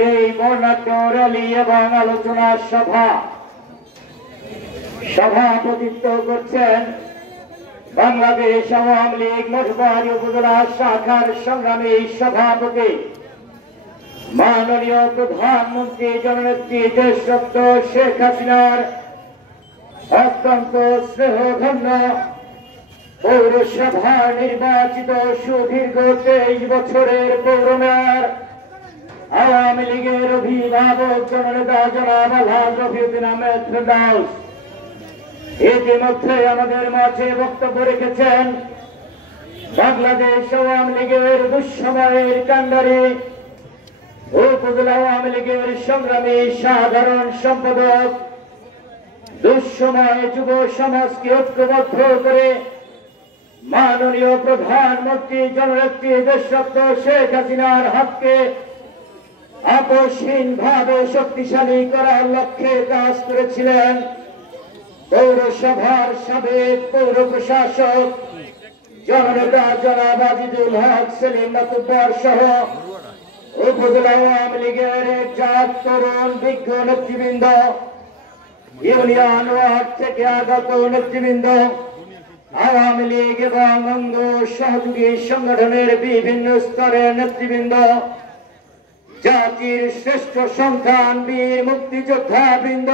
এই বর্ণাঢ্য র্যালি এবং আলোচনা সভাপতিত্ব করছেন বাংলাদেশ আওয়ামী লীগ মঠবাড়ি উপজেলা শাখার সংগ্রামী সভাপতি মাননীয় প্রধানমন্ত্রী জননেত্রী দেশরত্ন শেখ হাসিনার অত্যন্ত স্নেহধন্য পৌরসভার নির্বাচিত সুদীর্ঘ 23 বছরের পৌর মেয়র আওয়ামী লীগের অভিভাবক জননেতা জনাব আলহাজ রফিউদ্দিন আহমেদ ফেরদাউস ইতিমধ্যে আমাদের মাঝে বক্তব্য রেখেছেন বাংলাদেশ আওয়ামী লীগের দুঃসময়ের কাণ্ডারি উপজেলা আওয়ামী লীগের সংগ্রামী সাধারণ সম্পাদক দুঃসময়ে যুব সমাজকে ঐক্যবদ্ধ করে মাননীয় প্রধানমন্ত্রী জননেত্রী দেশরত্ন শেখ হাসিনার হাতকে আপসহীনভাবে শক্তিশালী করার লক্ষ্যে কাজ করেছিলেন পৌরসভার সাবেক পৌর প্রশাসক জননেতা জনাব আজিজুল হক সেলিম মাতুব্বর সহ উপজেলা আওয়ামী লীগের জাত তরুণ বিজ্ঞ নেতৃবৃন্দ, ইউনিয়ন ওয়ার্ড থেকে আগত নেতৃবৃন্দ, আওয়ামী লীগ এবং অঙ্গ সহযোগী সংগঠনের বিভিন্ন স্তরের নেতৃবৃন্দ, জাতির শ্রেষ্ঠ সন্তান বীর মুক্তিযোদ্ধা বৃন্দ,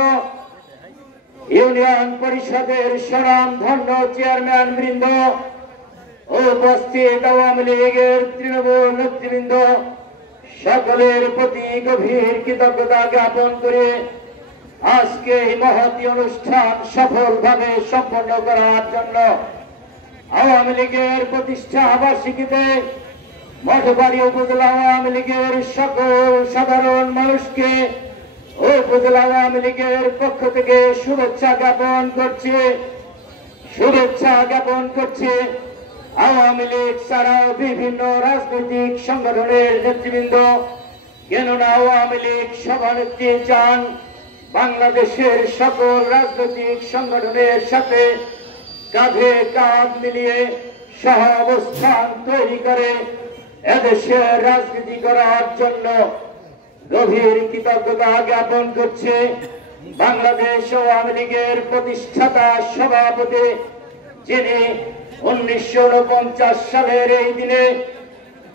ইউনিয়ন পরিষদের স্বনামধন্য চেয়ারম্যান বৃন্দ, উপস্থিত আওয়ামী লীগের তৃণমূল নেতৃবৃন্দ, সকলের প্রতি গভীর কৃতজ্ঞতা জ্ঞাপন করে আজকে এই মহতী অনুষ্ঠান সফলভাবে সম্পন্ন করার জন্য আওয়ামী লীগের প্রতিষ্ঠা বার্ষিকীতে মঠবাড়ি উপজেলা আওয়ামী লীগের সকল সাধারণ মানুষকে উপজেলা আওয়ামী লীগের পক্ষ থেকে শুভেচ্ছা জ্ঞাপন করছে আওয়ামী লীগ ছাড়াও বিভিন্ন রাজনৈতিক সংগঠনের নেতৃবৃন্দ। কেননা আওয়ামী লীগ সভানেত্রী চান বাংলাদেশের সকল রাজনৈতিক সংগঠনের সাথে কাঁধে কাঁধ মিলিয়ে সহ অবস্থান তৈরি করে এদেশের রাজনীতি করার জন্য গভীর কৃতজ্ঞতা জ্ঞাপন করছে বাংলাদেশ আওয়ামী লীগের প্রতিষ্ঠাতা সভাপতি, যিনি 1949 সালের এই দিনে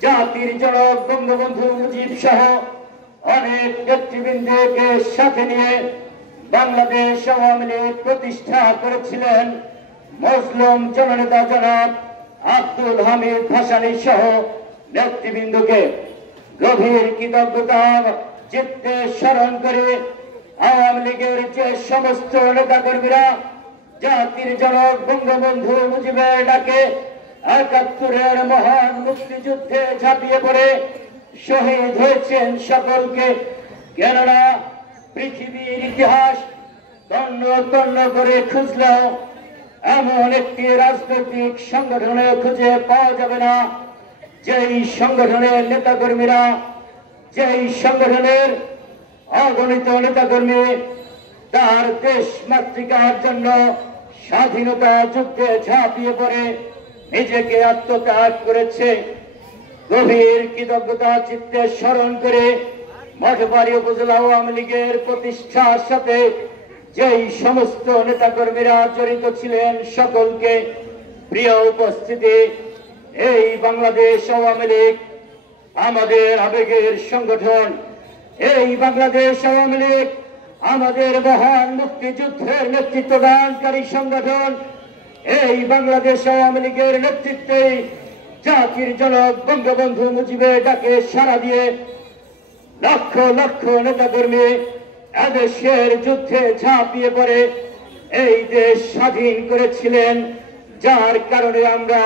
জাতির জনক বঙ্গবন্ধু মুজিব সহ অনেক নেতৃবৃন্দকে সাথে নিয়ে বাংলাদেশ আওয়ামী লীগ প্রতিষ্ঠা করেছিলেন। মুসলিম জননেতা জনাব আব্দুল হামিদ ভাসানী সহ নেতৃবৃন্দকে গভীর কৃতজ্ঞতা চিত্তে স্মরণ করে আওয়ামী লীগের যে সমস্ত নেতাকর্মীরা জাতির জনক বঙ্গবন্ধু মুজিবের ডাকে ৭১-এর মহান মুক্তিযুদ্ধে ঝাঁপিয়ে পড়ে শহীদ হয়েছেন সকলকে, কেননা পৃথিবীর ইতিহাস তন্ন তন্ন করে খুঁজলেও এমন একটি রাজনৈতিক সংগঠনে খুঁজে পাওয়া যাবে না যেই সংগঠনের নেতাকর্মীরা, যেই সংগঠনের অগণিত নেতাকর্মী তার দেশ মাতৃকার জন্য স্বাধীনতা যুদ্ধে ঝাঁপিয়ে পড়ে নিজেকে আত্মত্যাগ করেছে। গভীর কৃতজ্ঞতা চিত্তে স্মরণ করে মঠবাড়ি উপজেলা আওয়ামী লীগের প্রতিষ্ঠার সাথে যেই সমস্ত নেতাকর্মীরা জড়িত ছিলেন সকলকে প্রিয় উপস্থিতি, এই বাংলাদেশ আওয়ামী লীগ আমাদের আবেগের সংগঠন। এই বাংলাদেশ আওয়ামী লীগ আমাদের মহান মুক্তিযুদ্ধের নেতৃত্বদানকারী সংগঠন। এই বাংলাদেশ আওয়ামী লীগের নেতৃত্বে জাতির জনক বঙ্গবন্ধু মুজিবের ডাকে সাড়া দিয়ে লক্ষ লক্ষ নেতাকর্মী এদেশের যুদ্ধে ঝাঁপিয়ে পড়ে এই দেশ স্বাধীন করেছিলেন, যার কারণে আমরা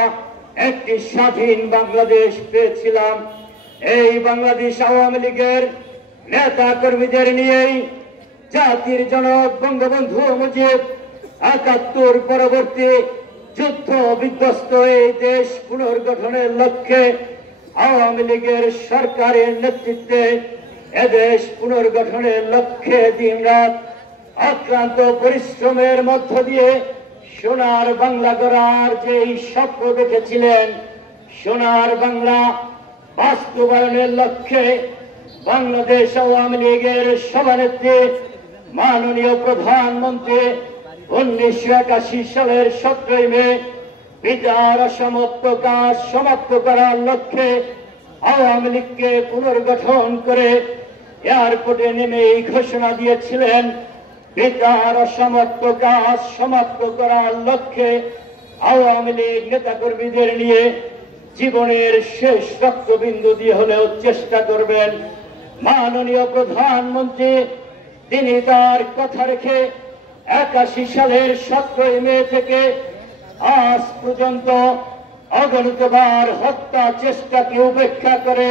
একটি স্বাধীন বাংলাদেশ পেয়েছিলাম। এই বাংলাদেশ আওয়ামী লীগের নেতা কর্মীদের নিয়েই জাতির জনক বঙ্গবন্ধু মুজিব ৭১ পরবর্তী যুদ্ধ বিধ্বস্ত এই দেশ পুনর্গঠনের লক্ষ্যে আওয়ামী লীগের সরকারের নেতৃত্বে এদেশ পুনর্গঠনের লক্ষ্যে দিনরাত অক্লান্ত পরিশ্রমের মধ্য দিয়ে সোনার বাংলা গড়ার যেই স্বপ্ন দেখেছিলেন, সোনার বাংলা বাস্তবায়নের লক্ষ্যে বাংলাদেশ আওয়ামী লীগের সভানেত্রী মাননীয় প্রধানমন্ত্রী 1981 সালের 17 মে বিচার অসমাপ্ত কাজ সমাপ্ত করার লক্ষ্যে আওয়ামী লীগকে পুনর্গঠন করে এয়ারপোর্টে নেমে এই ঘোষণা দিয়েছিলেন, বিচার অসমাপ্ত কাজ সমাপ্ত করার লক্ষ্যে আওয়ামী লীগ নেতাকর্মীদের নিয়ে জীবনের শেষ রক্তবিন্দু দিয়ে হলেও চেষ্টা করবেন। মাননীয় প্রধানমন্ত্রী তিনি তার কথা রেখে 81 সালের 17 মে থেকে আজ পর্যন্ত অগণিতবার হত্যা চেষ্টাকে উপেক্ষা করে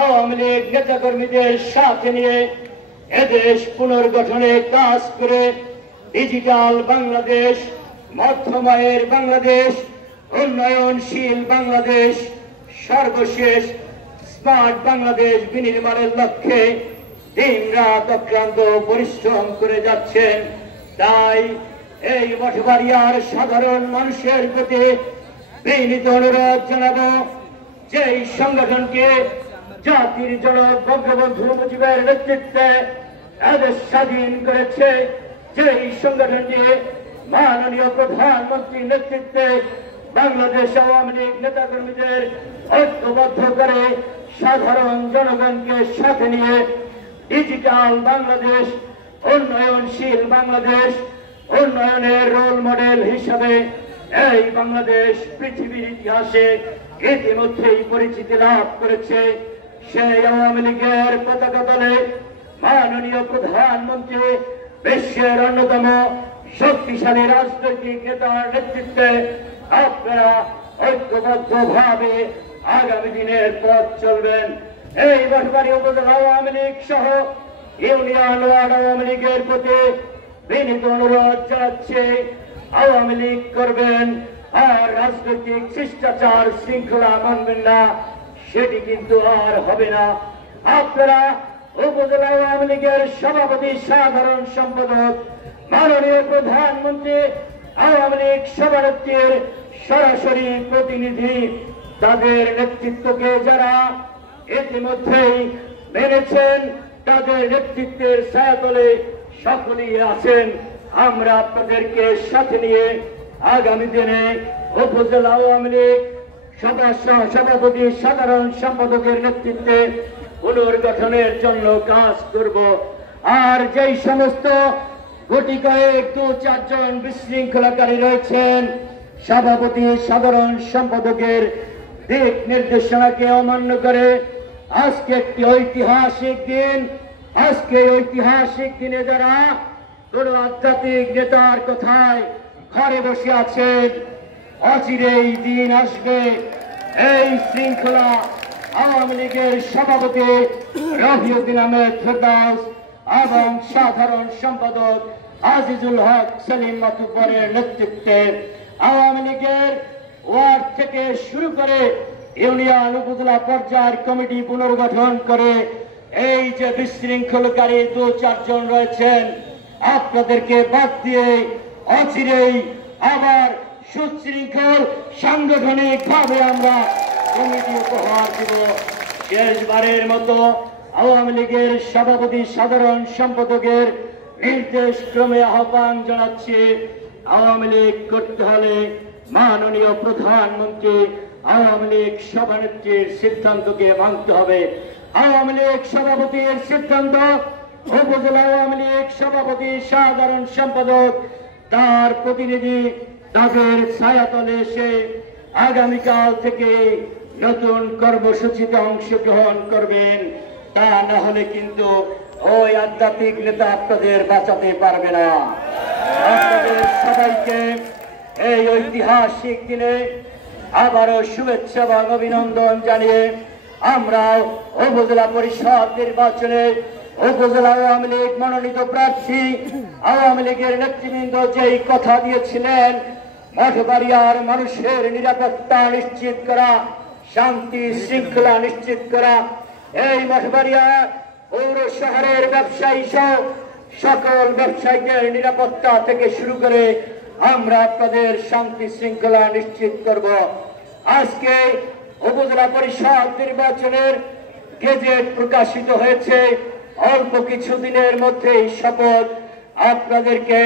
আওয়ামী লীগ নেতাকর্মীদের সাথে নিয়ে এদেশ পুনর্গঠনে কাজ করে ডিজিটাল বাংলাদেশ, মধ্যময়ের বাংলাদেশ, উন্নয়নশীল বাংলাদেশ, সর্বশেষ স্মার্ট বাংলাদেশ বিনির্মাণের লক্ষ্যে দিনরাত অক্লান্ত পরিশ্রম করে যাচ্ছেন। তাই এই মঠবাড়িয়ার সাধারণ মানুষের প্রতি বিনীত অনুরোধ জানাবো, যেই সংগঠনকে জাতির জনক বঙ্গবন্ধু মুজিবের নেতৃত্বে এদেশ স্বাধীন করেছে, যেই সংগঠনটি মাননীয় প্রধানমন্ত্রীর নেতৃত্বে বাংলাদেশ আওয়ামী লীগ নেতাকর্মীদের ঐক্যবদ্ধ করে সাধারণ জনগণকে সাথে নিয়ে ডিজিটাল বাংলাদেশ, উন্নয়নশীল বাংলাদেশ, উন্নয়নের রোল মডেল হিসাবে এই বাংলাদেশ পৃথিবীর ইতিহাসে ইতিমধ্যেই পরিচিতি লাভ করেছে। সেই আওয়ামী লীগের পতাকা তলে মাননীয় প্রধানমন্ত্রী বিশ্বের অন্যতম শক্তিশালী রাজনৈতিক নেতার নেতৃত্বে আপনারা ঐক্যবদ্ধ ভাবে আগামী দিনের পথ চলবেন। এই মঠবাড়িয়া উপজেলা আওয়ামী লীগ সহ ইউনিয়ন ওয়ার্ড আওয়ামী লীগের প্রতি বিনীত অনুরোধ জানাচ্ছে, আওয়ামী লীগ করবেন আর রাজনৈতিক শিষ্টাচার শৃঙ্খলা মানবেন না, সেটি কিন্তু আর হবে না। আপনারা উপজেলা আওয়ামী লীগের সভাপতি, সাধারণ সম্পাদক, মাননীয় প্রধানমন্ত্রী, আওয়ামী লীগ সভানেত্রীর সরাসরি প্রতিনিধি, তাদের নেতৃত্বকে যারা ইতিমধ্যেই মেনেছেন, তাদের নেতৃত্বের ছায়াতলে সকলেই আছেন। আমরা আপনাদেরকে সাথে নিয়ে আগামী দিনে উপজেলা আওয়ামী লীগ সভাপতি, সাধারণ সম্পাদকের নেতৃত্বে পুনর্গঠনের জন্য কাজ করব। আর যেই সমস্ত গুটি কয়েক 2-4 জন বিশৃঙ্খলাকারী রয়েছেন, সভাপতি, সাধারণ সম্পাদকের দিক নির্দেশনাকে অমান্য করে আজকে একটি ঐতিহাসিক দিন, আজকে ঐতিহাসিক দিনে যারা কোন আধ্যাত্মিক নেতার কথায় ঘরে বসে আছেন, অচিরেই দিন আসবে এই শৃঙ্খলা আওয়ামী লীগের সভাপতি রফিউদ্দিন আহমেদ ফেরদাউস এবং সাধারণ সম্পাদক আজিজুল হক সেলিম মাতুব্বরের নেতৃত্বে আওয়ামী লীগের ওয়ার্ড থেকে শুরু করে ইউনিয়ন উপজেলা পর্যায়ের কমিটি পুনর্গঠন করে এই যে বিশৃঙ্খলকারী 2-4 জন রয়েছেন, আপনাদেরকে বাদ দিয়ে অচিরেই আবার সুশৃঙ্খল সাংগঠনিক ভাবে আমরা কমিটি উপহার দিব। শেষবারের মতো আওয়ামী লীগের সভাপতি, সাধারণ সম্পাদকের নির্দেশ ক্রমে আহ্বান জানাচ্ছি, আওয়ামী লীগ করতে হলে মাননীয় প্রধানমন্ত্রী, আওয়ামী লীগ সভানেত্রীর সিদ্ধান্তকে মানতে হবে। আওয়ামী লীগ সভাপতির সিদ্ধান্ত, উপজেলা আওয়ামী লীগ সভাপতি, সাধারণ সম্পাদক, তার প্রতিনিধি তাদের ছায়াতলে এসে আগামীকাল থেকে নতুন কর্মসূচিতে অংশগ্রহণ করবেন। তা না হলে কিন্তু ওই আধ্যাত্মিক নেতা আপনাদের বাঁচাতে পারবে না। আপনাদের সবাইকে এই ঐতিহাসিক দিনে আবারও শুভেচ্ছা এবং অভিনন্দন জানিয়ে আমরা উপজেলা পরিষদ নির্বাচনে উপজেলা আওয়ামী লীগ মনোনীত প্রার্থী আওয়ামী লীগের নেতৃবৃন্দ যেই কথা দিয়েছিলেন, মঠবাড়িয়ার মানুষের নিরাপত্তা নিশ্চিত করা, শান্তি শৃঙ্খলা নিশ্চিত করা, এই মঠবাড়িয়া পৌর শহরের ব্যবসায়ী সহ সকল ব্যবসায়ীদের নিরাপত্তা থেকে শুরু করে আমরা আপনাদের শান্তি শৃঙ্খলা নিশ্চিত করব। আজকে উপজেলা পরিষদ নির্বাচনের গেজেট প্রকাশিত হয়েছে। অল্প কিছু দিনের মধ্যেই শপথ। আপনাদেরকে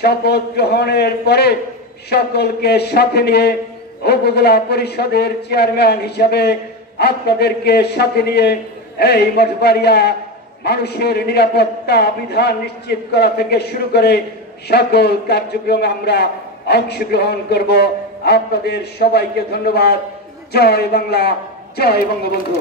শপথ গ্রহণের পরে সকলকে সাথে নিয়ে উপজেলা পরিষদের চেয়ারম্যান হিসাবে আপনাদেরকে সাথে নিয়ে এই মঠবাড়িয়া মানুষের নিরাপত্তা বিধান নিশ্চিত করা থেকে শুরু করে সকল কার্যক্রমে আমরা অংশগ্রহণ করব। আপনাদের সবাইকে ধন্যবাদ। জয় বাংলা, জয় বঙ্গবন্ধু।